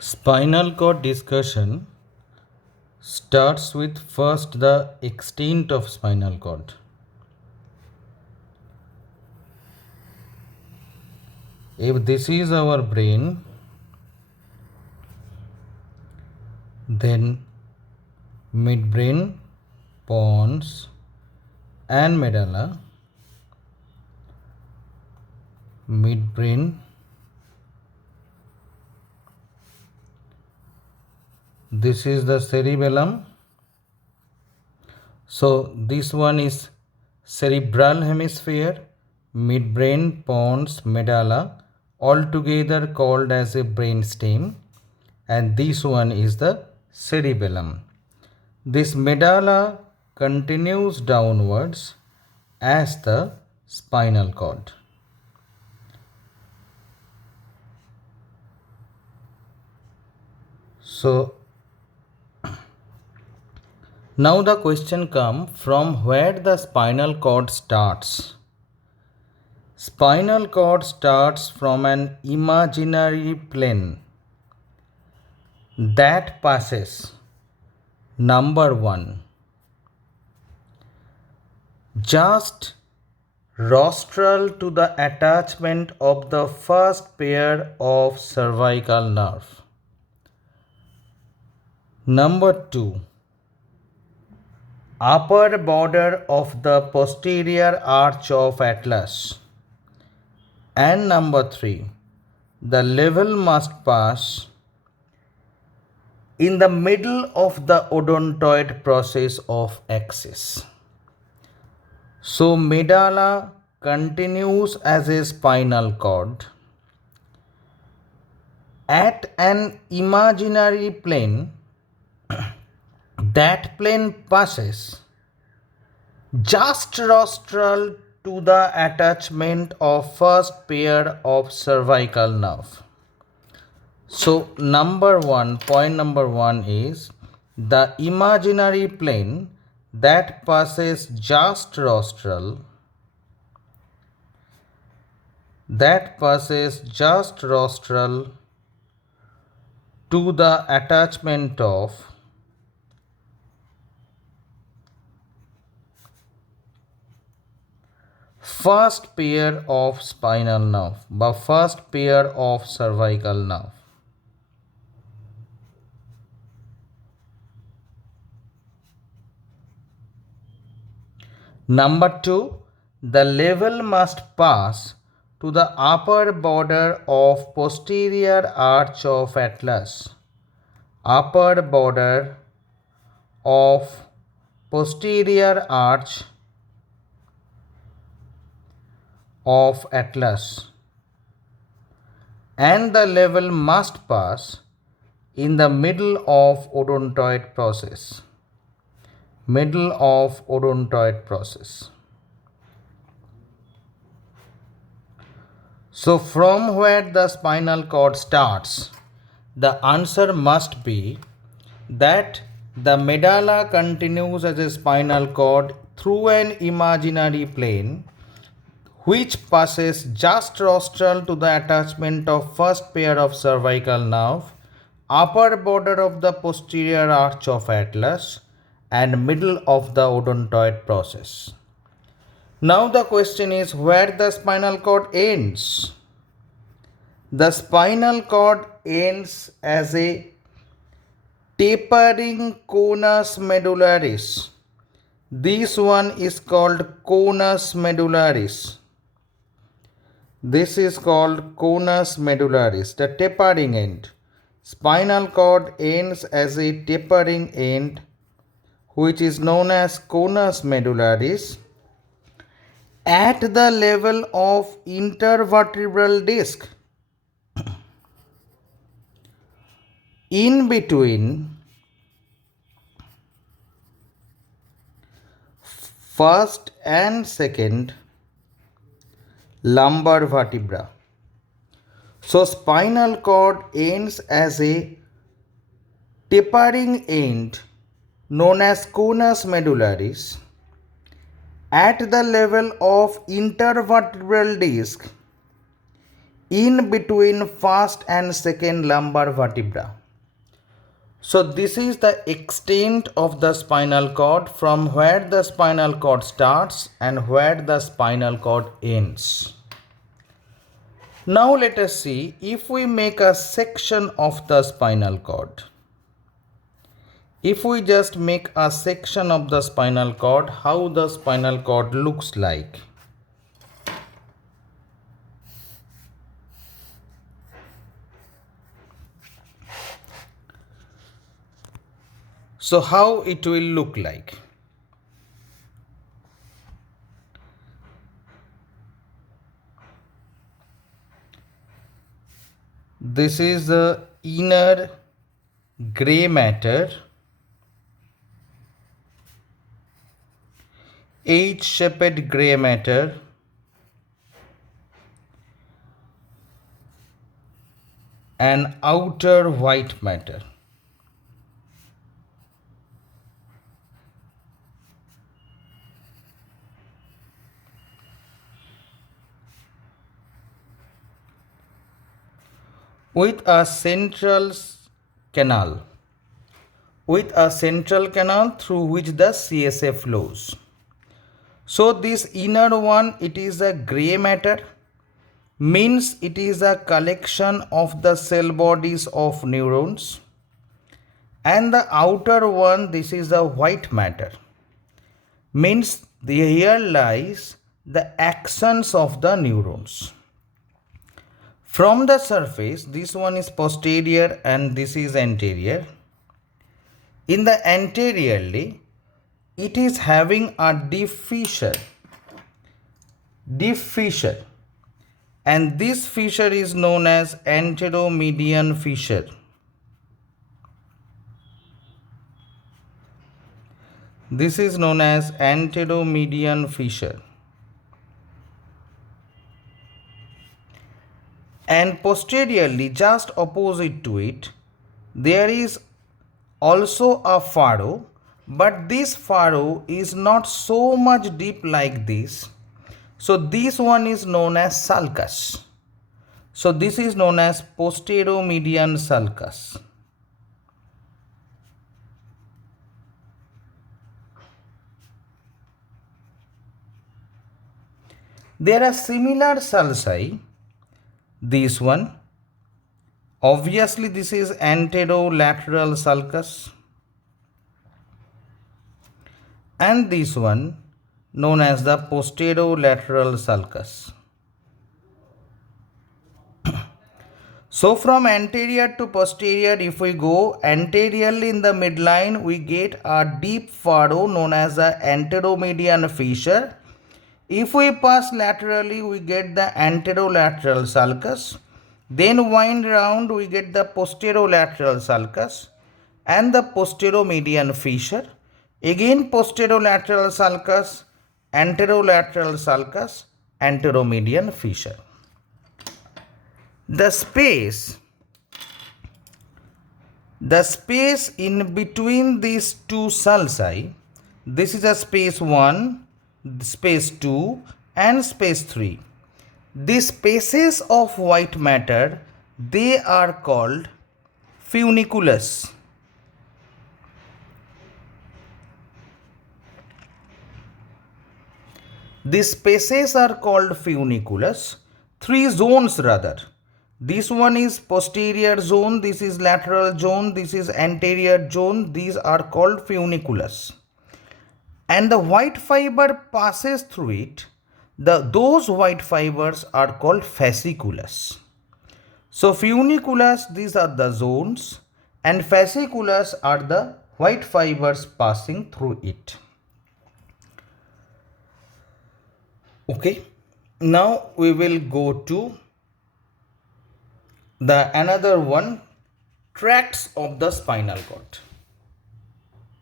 Spinal cord discussion starts with first the extent of spinal cord. If this is our brain, then midbrain, pons, and medulla, midbrain, this is the cerebellum. So this one is cerebral hemisphere, midbrain, pons, medulla, all together called as a brainstem, and this one is the cerebellum. This medulla continues downwards as the spinal cord. So now the question comes from where the spinal cord starts. Spinal cord starts from an imaginary plane that passes number 1 just rostral to the attachment of the first pair of cervical nerve. Number 2 upper border of the posterior arch of atlas. And number 3 the level must pass in the middle of the odontoid process of axis. So medulla continues as a spinal cord at an imaginary plane. That plane passes just rostral to the attachment of first pair of cervical nerve. So point number 1 is the imaginary plane that passes just rostral to the attachment of first pair of spinal nerve বা first pair of cervical nerve. Number 2, the level must pass to the upper border of posterior arch of atlas. Upper border of posterior arch of atlas, and the level must pass in the middle of odontoid process. So from where the spinal cord starts, the answer must be that the medulla continues as a spinal cord through an imaginary plane which passes just rostral to the attachment of first pair of cervical nerve, upper border of the posterior arch of atlas, and middle of the odontoid process. Now the question is where the spinal cord ends. The spinal cord ends as a tapering conus medullaris. This one is called conus medullaris. This is called conus medullaris, the tapering end. Spinal cord ends as a tapering end, which is known as conus medullaris, at the level of intervertebral disc. In between first and second lumbar vertebra. So spinal cord ends as a tapering end known as conus medullaris at the level of intervertebral disc in between first and second lumbar vertebra. So this is the extent of the spinal cord from where the spinal cord starts and where the spinal cord ends. Now let us see if we make a section of the spinal cord. If we just make a section of the spinal cord, how the spinal cord looks like. So how it will look like. This is the inner gray matter, H-shaped gray matter, and outer white matter. With a central canal through which the CSF flows. So this inner one, it is a gray matter, means it is a collection of the cell bodies of neurons, and the outer one, this is a white matter, means here lies the actions of the neurons. From the surface, this one is posterior and this is anterior. In the anteriorly, it is having a deep fissure, and this fissure is known as anteromedian fissure. This is known as anteromedian fissure. And posteriorly, just opposite to it, there is also a furrow, but this furrow is not so much deep like this. So this one is known as sulcus. So this is known as posteromedian sulcus. There are similar sulci. This one, obviously this is anterolateral sulcus, and this one known as the posterolateral sulcus. So from anterior to posterior, if we go anteriorly in the midline, we get a deep furrow known as the anteromedian fissure. If we pass laterally, we get the anterolateral sulcus. Then wind round, we get the posterolateral sulcus and the posteromedian fissure. Again posterolateral sulcus, anterolateral sulcus, anteromedian fissure. The space in between these two sulci, this is a space 1, space 2 and space 3. These spaces of white matter, they are called funiculus. These spaces are called funiculus. 3 zones rather. This one is posterior zone, this is lateral zone, this is anterior zone. These are called funiculus. And the white fiber passes through it. Those white fibers are called fasciculus. So funiculus, these are the zones, and fasciculus are the white fibers passing through it. Okay, now we will go to the another one, tracts of the spinal cord.